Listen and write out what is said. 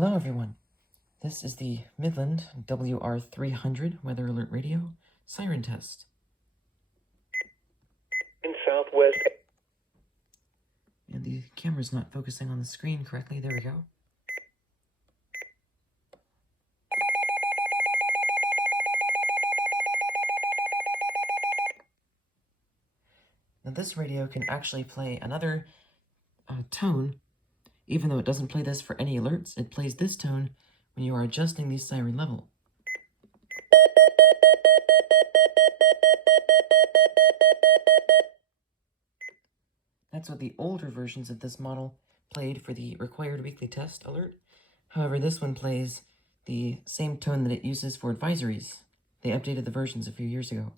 Hello everyone, this is the Midland WR300 Weather Alert Radio Siren Test. In southwest. And the camera's not focusing on the screen correctly, there we go. Now this radio can actually play another tone, even though it doesn't play this for any alerts. It plays this tone when you are adjusting the siren level. That's what the older versions of this model played for the required weekly test alert. However, this one plays the same tone that it uses for advisories. They updated the versions a few years ago.